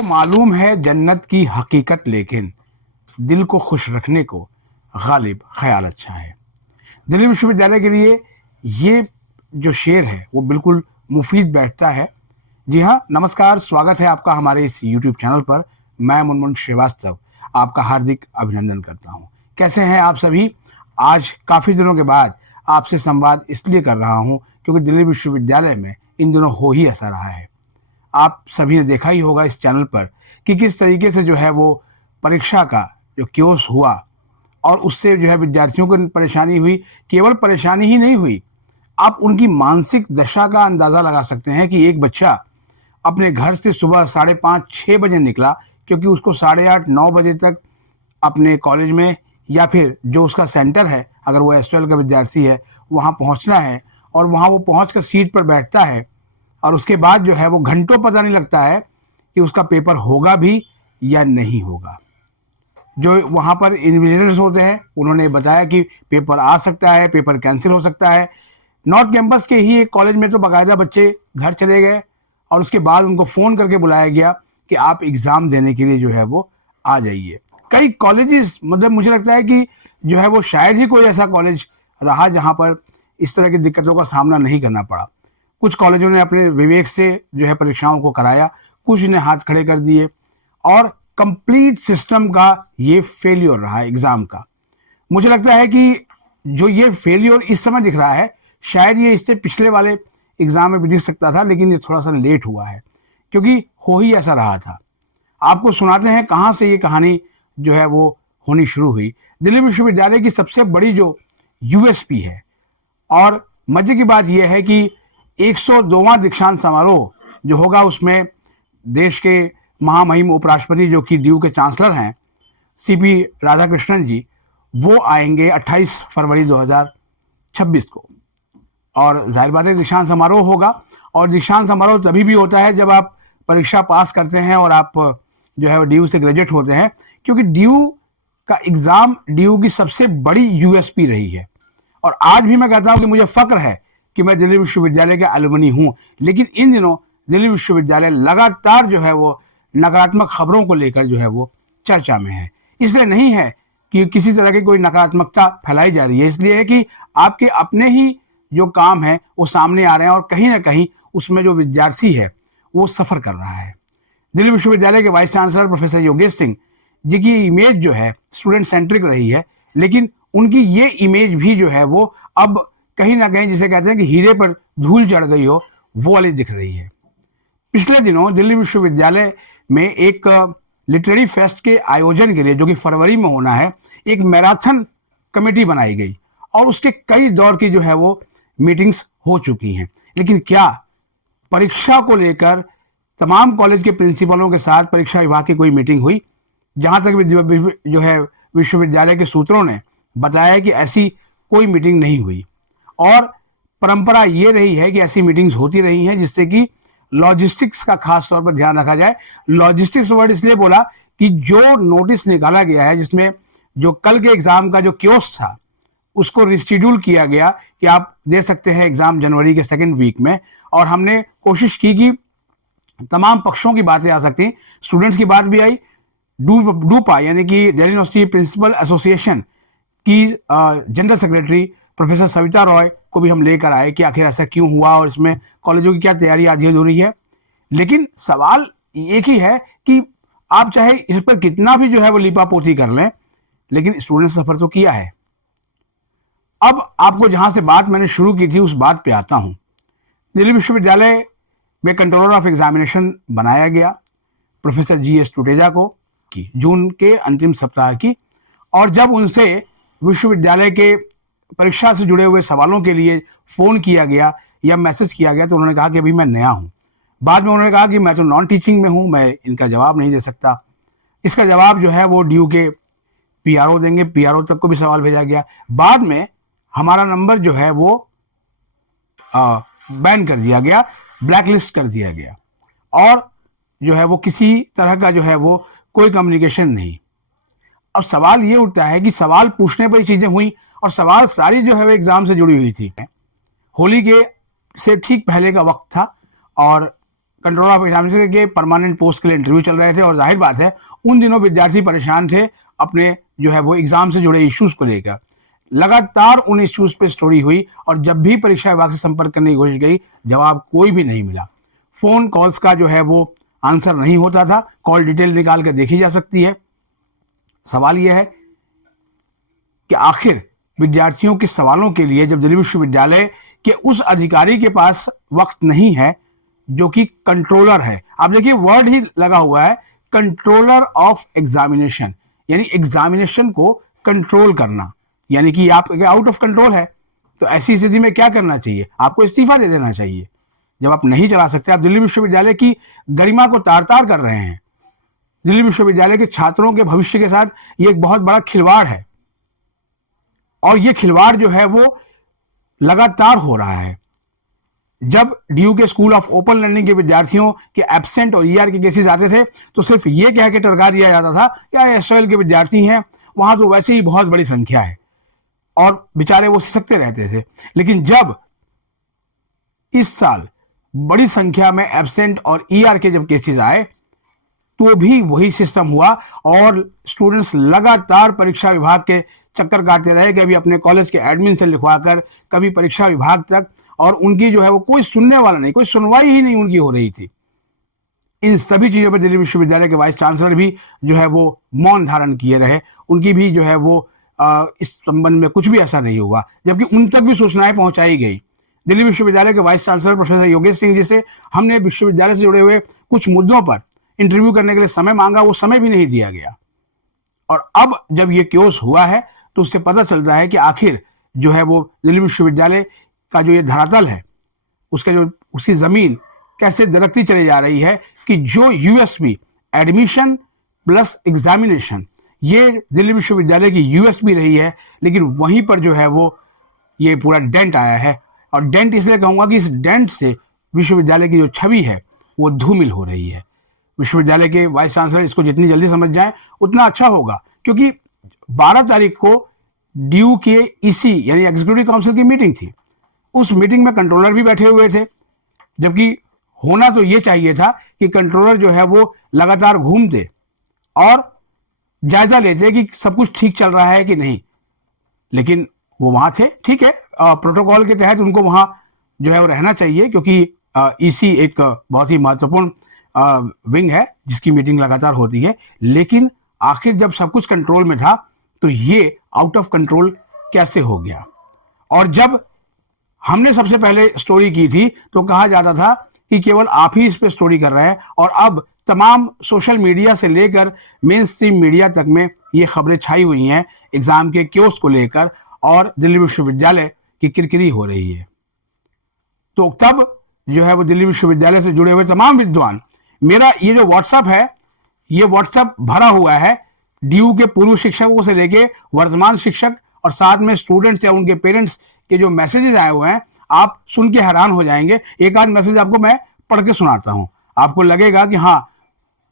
को मालूम है जन्नत की हकीकत, लेकिन दिल को खुश रखने को गालिब ख्याल अच्छा है। दिल्ली विश्वविद्यालय के लिए ये जो शेर है वो बिल्कुल मुफीद बैठता है। जी हाँ, नमस्कार, स्वागत है आपका हमारे इस यूट्यूब चैनल पर। मैं मुनमुन श्रीवास्तव आपका हार्दिक अभिनंदन करता हूँ। कैसे हैं आप सभी? आज काफ़ी दिनों के बाद आपसे संवाद इसलिए कर रहा हूँ क्योंकि दिल्ली विश्वविद्यालय में इन दिनों हो ही ऐसा रहा है। आप सभी ने देखा ही होगा इस चैनल पर कि किस तरीके से जो है वो परीक्षा का जो क्योस हुआ और उससे जो है विद्यार्थियों को परेशानी हुई। केवल परेशानी ही नहीं हुई, आप उनकी मानसिक दशा का अंदाज़ा लगा सकते हैं कि एक बच्चा अपने घर से सुबह 5:30-6 बजे निकला क्योंकि उसको 8:30-9 बजे तक अपने कॉलेज में या फिर जो उसका सेंटर है, अगर वो एस-12 का विद्यार्थी है, वहाँ पहुँचना है और वहाँ वो पहुँच कर सीट पर बैठता है और उसके बाद जो है वो घंटों पता नहीं लगता है कि उसका पेपर होगा भी या नहीं होगा। जो वहाँ पर इन्विजिलेटर्स होते हैं उन्होंने बताया कि पेपर आ सकता है, पेपर कैंसिल हो सकता है। नॉर्थ कैंपस के ही एक कॉलेज में तो बाकायदा बच्चे घर चले गए और उसके बाद उनको फ़ोन करके बुलाया गया कि आप एग्ज़ाम देने के लिए जो है वो आ जाइए। कई कॉलेजेस, मतलब मुझे लगता है कि जो है वो शायद ही कोई ऐसा कॉलेज रहा जहाँ पर इस तरह की दिक्कतों का सामना नहीं करना पड़ा। कुछ कॉलेजों ने अपने विवेक से जो है परीक्षाओं को कराया, कुछ ने हाथ खड़े कर दिए और कंप्लीट सिस्टम का ये फेलियर रहा एग्ज़ाम का। मुझे लगता है कि जो ये फेलियर इस समय दिख रहा है, शायद ये इससे पिछले वाले एग्ज़ाम में भी दिख सकता था, लेकिन ये थोड़ा सा लेट हुआ है क्योंकि हो ही ऐसा रहा था। आपको सुनाते हैं कहाँ से ये कहानी जो है वो होनी शुरू हुई। दिल्ली विश्वविद्यालय की सबसे बड़ी जो यूएसपी है, और मजे की बात यह है कि 102वां दीक्षांत समारोह जो होगा उसमें देश के महामहिम उपराष्ट्रपति जो कि ड्यू के चांसलर हैं सीपी राधाकृष्णन जी, वो आएंगे 28 फरवरी 2026 को। और जाहिर बात है दीक्षांत समारोह होगा, और दीक्षांत समारोह तभी भी होता है जब आप परीक्षा पास करते हैं और आप जो है ड्यू से ग्रेजुएट होते हैं, क्योंकि ड्यू का एग्ज़ाम ड्यू की सबसे बड़ी यूएसपी रही है। और आज भी मैं कहता हूं कि मुझे फक्र है कि मैं दिल्ली विश्वविद्यालय के एलुमनी हूं, लेकिन इन दिनों दिल्ली विश्वविद्यालय लगातार जो है वो नकारात्मक खबरों को लेकर जो है वो चर्चा में है। इसलिए नहीं है कि किसी तरह की कोई नकारात्मकता फैलाई जा रही है, इसलिए है कि आपके अपने ही जो काम है वो सामने आ रहे हैं और कहीं ना कहीं उसमें जो विद्यार्थी है वो सफ़र कर रहा है। दिल्ली विश्वविद्यालय के vice chancellor professor Yogesh Singh ji की इमेज जो है स्टूडेंट सेंट्रिक रही है, लेकिन उनकी ये इमेज भी जो है वो अब कहीं ना कहीं जिसे कहते हैं कि हीरे पर धूल चढ़ गई हो, वो वाली दिख रही है। पिछले दिनों दिल्ली विश्वविद्यालय में एक लिटरेरी फेस्ट के आयोजन के लिए, जो कि फरवरी में होना है, एक मैराथन कमेटी बनाई गई और उसके कई दौर की जो है वो मीटिंग्स हो चुकी हैं। लेकिन क्या परीक्षा को लेकर तमाम कॉलेज के प्रिंसिपलों के साथ परीक्षा विभाग की कोई मीटिंग हुई? जहां तक जो है विश्वविद्यालय के सूत्रों ने बताया कि ऐसी कोई मीटिंग नहीं हुई, और परंपरा ये रही है कि ऐसी मीटिंग्स होती रही हैं जिससे कि लॉजिस्टिक्स का खास तौर पर ध्यान रखा जाए। लॉजिस्टिक्स वर्ड इसलिए बोला कि जो नोटिस निकाला गया है जिसमें जो कल के एग्जाम का जो क्योस था उसको रिशेड्यूल किया गया कि आप दे सकते हैं एग्जाम जनवरी के सेकेंड वीक में, और हमने कोशिश की कि तमाम पक्षों की बातें आ सकती, स्टूडेंट्स की बात भी आई। डूपा यानी कि दिल्ली यूनिवर्सिटी प्रिंसिपल एसोसिएशन की general secretary professor Savita Roy को भी हम लेकर आए कि आखिर ऐसा क्यों हुआ और इसमें कॉलेजों की क्या तैयारी आधी अधूरी है। लेकिन सवाल एक ही है कि आप चाहे इस पर कितना भी जो है वो लीपापोती कर लें, लेकिन स्टूडेंट सफर तो किया है। अब आपको जहां से बात मैंने शुरू की थी उस बात पे आता हूं। दिल्ली विश्वविद्यालय में कंट्रोलर ऑफ एग्जामिनेशन बनाया गया प्रोफेसर GS टुटेजा को की जून के अंतिम सप्ताह की, और जब उनसे विश्वविद्यालय के परीक्षा से जुड़े हुए सवालों के लिए फ़ोन किया गया या मैसेज किया गया तो उन्होंने कहा कि अभी मैं नया हूं। बाद में उन्होंने कहा कि मैं तो नॉन टीचिंग में हूं, मैं इनका जवाब नहीं दे सकता। इसका जवाब जो है वो ड्यू के PRO देंगे। PRO तक को भी सवाल भेजा गया। बाद में हमारा नंबर जो है वो बैन कर दिया गया, ब्लैकलिस्ट कर दिया गया, और जो है वो किसी तरह का जो है वो कोई कम्युनिकेशन नहीं। अब सवाल ये उठता है कि सवाल पूछने पर चीजें हुई, और सवाल सारी जो है वो एग्जाम से जुड़ी हुई थी। होली के से ठीक पहले का वक्त था और कंट्रोलर ऑफ एग्जामिनेशन के परमानेंट पोस्ट के लिए इंटरव्यू चल रहे थे और जाहिर बात है उन दिनों विद्यार्थी परेशान थे अपने जो है वो एग्जाम से जुड़े इश्यूज को लेकर। लगातार उन इश्यूज पे स्टोरी हुई और जब भी परीक्षा विभाग से संपर्क करने की कोशिश की जवाब कोई भी नहीं मिला। फोन कॉल्स का जो है वो आंसर नहीं होता था, कॉल डिटेल निकाल कर देखी जा सकती है। सवाल यह है कि आखिर विद्यार्थियों के सवालों के लिए जब दिल्ली विश्वविद्यालय के उस अधिकारी के पास वक्त नहीं है जो कि कंट्रोलर है, आप देखिए वर्ड ही लगा हुआ है, कंट्रोलर ऑफ एग्जामिनेशन, यानी एग्जामिनेशन को कंट्रोल करना, यानी कि आप आउट ऑफ कंट्रोल है। तो ऐसी स्थिति में क्या करना चाहिए? आपको इस्तीफा दे देना चाहिए। जब आप नहीं चला सकते, आप दिल्ली विश्वविद्यालय की गरिमा को तार तार कर रहे हैं। दिल्ली विश्वविद्यालय के छात्रों के भविष्य के साथ ये एक बहुत बड़ा खिलवाड़ है और ये खिलवाड़ जो है वो लगातार हो रहा है। जब डीयू के स्कूल ऑफ ओपन लर्निंग के विद्यार्थियों के एब्सेंट और ईआर के केसेस आते थे तो सिर्फ ये कह के टरका दिया जाता था क्या एसओएल के विद्यार्थी हैं, वहां तो वैसे ही बहुत बड़ी संख्या है और बेचारे वो सिसकते रहते थे। लेकिन जब इस साल बड़ी संख्या में एब्सेंट और ईआर के जब केसेस आए तो भी वही सिस्टम हुआ और स्टूडेंट्स लगातार परीक्षा विभाग के चक्कर काटते रहे, कभी अपने कॉलेज के एडमिन से लिखवाकर, कभी परीक्षा विभाग तक, और उनकी जो है वो कोई सुनने वाला नहीं, कोई सुनवाई ही नहीं उनकी हो रही थी। इन सभी चीजों पर दिल्ली विश्वविद्यालय के वाइस चांसलर भी जो है वो मौन धारण किए रहे, उनकी भी जो है वो इस संबंध में कुछ भी ऐसा नहीं हुआ, जबकि उन तक भी सूचनाएं पहुंचाई गई। दिल्ली विश्वविद्यालय के vice chancellor professor Yogesh Singh ji से हमने विश्वविद्यालय से जुड़े हुए कुछ मुद्दों पर इंटरव्यू करने के लिए समय मांगा, वो समय भी नहीं दिया गया। और अब जब ये क्योस हुआ है तो उससे पता चलता है कि आखिर जो है वो दिल्ली विश्वविद्यालय का जो ये धरातल है, उसका जो उसकी जमीन कैसे दरकती चली जा रही है कि जो यूएसबी एडमिशन प्लस एग्जामिनेशन, ये दिल्ली विश्वविद्यालय की यूएसबी रही है, लेकिन वहीं पर जो है वो ये पूरा डेंट आया है। और डेंट इसलिए कहूंगा कि इस डेंट से विश्वविद्यालय की जो छवि है वो धूमिल हो रही है। विश्वविद्यालय के वाइस चांसलर इसको जितनी जल्दी समझ जाए उतना अच्छा होगा, क्योंकि 12 तारीख को डीयू के ईसी यानी एग्जीक्यूटिव काउंसिल की मीटिंग थी। उस मीटिंग में कंट्रोलर भी बैठे हुए थे, जबकि होना तो ये चाहिए था कि कंट्रोलर जो है वो लगातार घूमते और जायजा लेते कि सब कुछ ठीक चल रहा है कि नहीं, लेकिन वो वहां थे। ठीक है, प्रोटोकॉल के तहत उनको वहां जो है वो रहना चाहिए, क्योंकि ईसी एक बहुत ही महत्वपूर्ण विंग है जिसकी मीटिंग लगातार होती है। लेकिन आखिर जब सब कुछ कंट्रोल में था तो ये आउट ऑफ कंट्रोल कैसे हो गया? और जब हमने सबसे पहले स्टोरी की थी तो कहा जाता था कि केवल आप ही इस पे स्टोरी कर रहे हैं, और अब तमाम सोशल मीडिया से लेकर मेन स्ट्रीम मीडिया तक में ये खबरें छाई हुई हैं एग्जाम के क्योस को लेकर, और दिल्ली विश्वविद्यालय की किरकिरी हो रही है। तो तब जो है वो दिल्ली विश्वविद्यालय से जुड़े हुए तमाम विद्वान, मेरा ये जो व्हाट्सएप है, ये व्हाट्सएप भरा हुआ है डीयू के पूर्व शिक्षकों से लेके वर्तमान शिक्षक और साथ में स्टूडेंट्स या उनके पेरेंट्स के जो मैसेजेस आए हुए हैं, आप सुन के हैरान हो जाएंगे। एक आध मैसेज आपको मैं पढ़ के सुनाता हूं, आपको लगेगा कि हाँ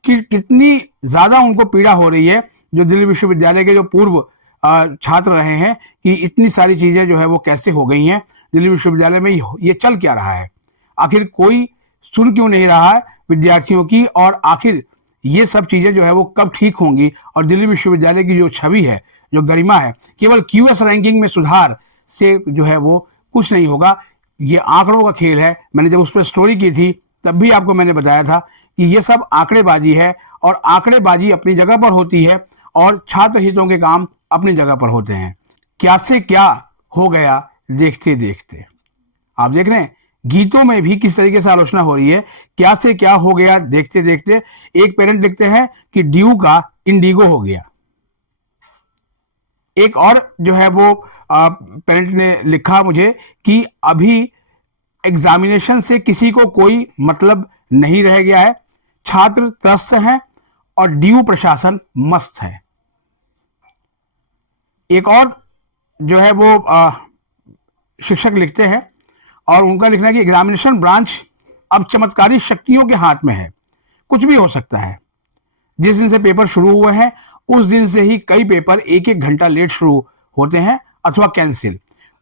कि कितनी ज्यादा उनको पीड़ा हो रही है जो दिल्ली विश्वविद्यालय के जो पूर्व छात्र रहे हैं, कि इतनी सारी चीजें जो है वो कैसे हो गई हैं दिल्ली विश्वविद्यालय में, ये चल क्या रहा है, आखिर कोई सुन क्यों नहीं रहा है विद्यार्थियों की, और आखिर ये सब चीजें जो है वो कब ठीक होंगी, और दिल्ली विश्वविद्यालय की जो छवि है, जो गरिमा है, केवल क्यूएस रैंकिंग में सुधार से जो है वो कुछ नहीं होगा। ये आंकड़ों का खेल है। मैंने जब उस पर स्टोरी की थी तब भी आपको मैंने बताया था कि ये सब आंकड़ेबाजी है, और आंकड़ेबाजी अपनी जगह पर होती है और छात्र हितों के काम अपनी जगह पर होते हैं। क्या से क्या हो गया देखते देखते, आप देख रहे हैं गीतों में भी किस तरीके से आलोचना हो रही है, क्या से क्या हो गया देखते देखते। एक पेरेंट लिखते हैं कि डीयू का इंडिगो हो गया। एक और जो है वो पेरेंट ने लिखा मुझे कि अभी एग्जामिनेशन से किसी को कोई मतलब नहीं रह गया है, छात्र त्रस्त हैं और डीयू प्रशासन मस्त है। एक और जो है वो शिक्षक लिखते हैं और उनका लिखना है कि एग्जामिनेशन ब्रांच अब चमत्कारी शक्तियों के हाथ में है, कुछ भी हो सकता है। जिस दिन से पेपर शुरू हुए हैं उस दिन से ही कई पेपर एक एक घंटा लेट शुरू होते हैं अथवा कैंसिल।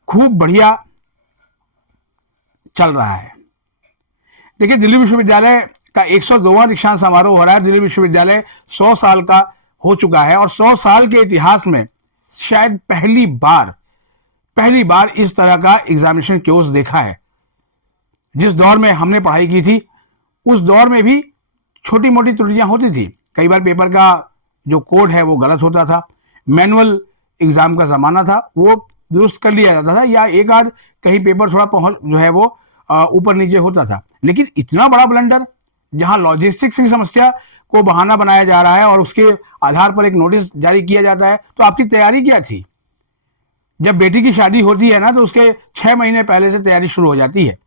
खूब बढ़िया चल रहा है। देखिए, दिल्ली विश्वविद्यालय का 102वां दीक्षांत समारोह हो रहा है। दिल्ली विश्वविद्यालय 100 साल का हो चुका है और 100 साल के इतिहास में शायद पहली बार इस तरह का एग्जामिनेशन क्योस देखा है। जिस दौर में हमने पढ़ाई की थी उस दौर में भी छोटी मोटी त्रुटियां होती थी। कई बार पेपर का जो कोड है वो गलत होता था, मैनुअल एग्जाम का जमाना था, वो दुरुस्त कर लिया जाता था, या एक आध कहीं पेपर थोड़ा पहुंच जो है वो ऊपर नीचे होता था। लेकिन इतना बड़ा ब्लंडर जहां लॉजिस्टिक्स की समस्या को बहाना बनाया जा रहा है और उसके आधार पर एक नोटिस जारी किया जाता है, तो आपकी तैयारी क्या थी? जब बेटी की शादी होती है ना तो उसके 6 महीने पहले से तैयारी शुरू हो जाती है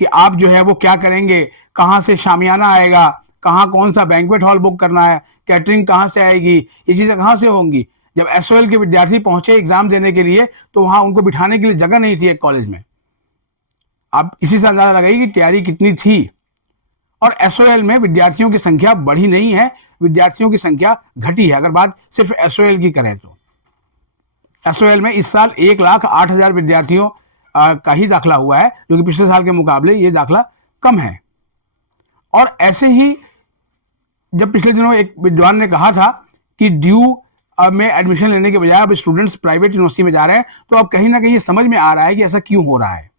कि आप जो है वो क्या करेंगे, कहां से शामियाना आएगा, कहां कौन सा बैंक्वेट हॉल बुक करना है, कैटरिंग कहां से आएगी, ये चीजें कहां से होंगी। जब एसओएल के विद्यार्थी पहुंचे एग्जाम देने के लिए तो वहां उनको बिठाने के लिए जगह नहीं थी एक कॉलेज में। आप इसी से अंदाजा लगाइए कि तैयारी कितनी थी। और एसओएल में विद्यार्थियों की संख्या बढ़ी नहीं है, विद्यार्थियों की संख्या घटी है। अगर बात सिर्फ एसओएल की करें तो एसओएल में इस साल 1,08,000 विद्यार्थियों का ही दाखिला हुआ है, जो कि पिछले साल के मुकाबले ये दाखिला कम है। और ऐसे ही जब पिछले दिनों एक विद्वान ने कहा था कि ड्यू में एडमिशन लेने के बजाय अब स्टूडेंट्स प्राइवेट यूनिवर्सिटी में जा रहे हैं, तो अब कहीं ना कहीं ये समझ में आ रहा है कि ऐसा क्यों हो रहा है।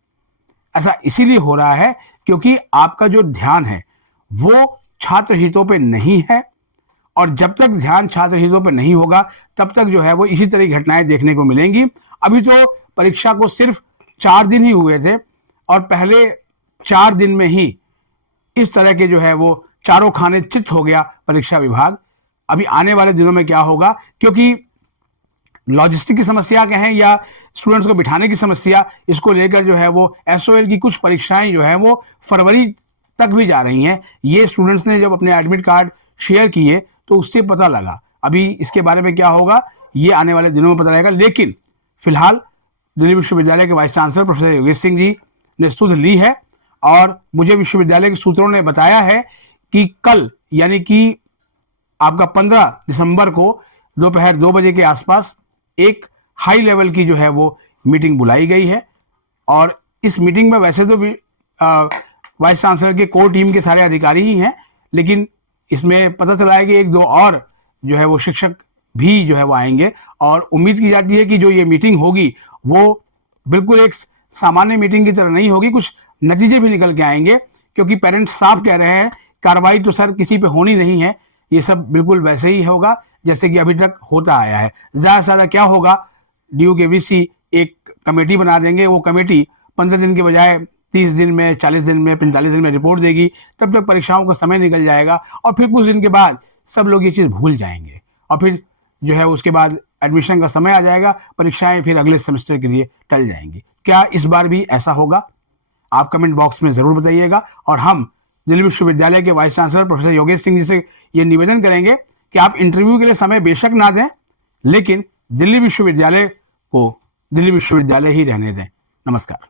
ऐसा इसीलिए हो रहा है क्योंकि आपका जो ध्यान है वो छात्र हितों पे नहीं है, और जब तक ध्यान छात्र हितों पे नहीं होगा तब तक जो है वो इसी तरह की घटनाएं देखने को मिलेंगी। अभी तो परीक्षा को सिर्फ 4 दिन ही हुए थे और पहले 4 दिन में ही इस तरह के जो है वो चारों खाने चित हो गया परीक्षा विभाग। अभी आने वाले दिनों में क्या होगा, क्योंकि लॉजिस्टिक की समस्या कहें या स्टूडेंट्स को बिठाने की समस्या, इसको लेकर जो है वो एसओएल की कुछ परीक्षाएं जो है वो फरवरी तक भी जा रही हैं। ये स्टूडेंट्स ने जब अपने एडमिट कार्ड शेयर किए तो उससे पता लगा। अभी इसके बारे में क्या होगा ये आने वाले दिनों में पता लगेगा। लेकिन फिलहाल दिल्ली विश्वविद्यालय के vice chancellor professor Yogesh Singh ji ने सुध ली है और मुझे विश्वविद्यालय के सूत्रों ने बताया है कि कल यानी कि आपका 15 दिसंबर को दोपहर 2 बजे के आसपास एक हाई लेवल की जो है वो मीटिंग बुलाई गई है। और इस मीटिंग में वैसे तो भी वाइस चांसलर के कोर टीम के सारे अधिकारी ही हैं, लेकिन इसमें पता चला है कि 1-2 और जो है वो शिक्षक भी जो है वो आएंगे। और उम्मीद की जाती है कि जो ये मीटिंग होगी वो बिल्कुल एक सामान्य मीटिंग की तरह नहीं होगी, कुछ नतीजे भी निकल के आएंगे, क्योंकि पेरेंट्स साफ कह रहे हैं कार्रवाई तो सर किसी पे होनी नहीं है, ये सब बिल्कुल वैसे ही होगा जैसे कि अभी तक होता आया है। ज्यादा से ज्यादा क्या होगा, ड्यू के वीसी एक कमेटी बना देंगे, वो कमेटी 15 दिन के बजाय 30 दिन में, 40 दिन में, 45 दिन में रिपोर्ट देगी। तब तक परीक्षाओं का समय निकल जाएगा और फिर कुछ दिन के बाद सब लोग ये चीज़ भूल जाएंगे और फिर जो है उसके बाद एडमिशन का समय आ जाएगा, परीक्षाएं फिर अगले सेमेस्टर के लिए टल जाएंगी। क्या इस बार भी ऐसा होगा? आप कमेंट बॉक्स में ज़रूर बताइएगा। और हम दिल्ली विश्वविद्यालय के vice chancellor professor Yogesh Singh ji से ये निवेदन करेंगे कि आप इंटरव्यू के लिए समय बेशक ना दें, लेकिन दिल्ली विश्वविद्यालय को दिल्ली विश्वविद्यालय ही रहने दें। नमस्कार।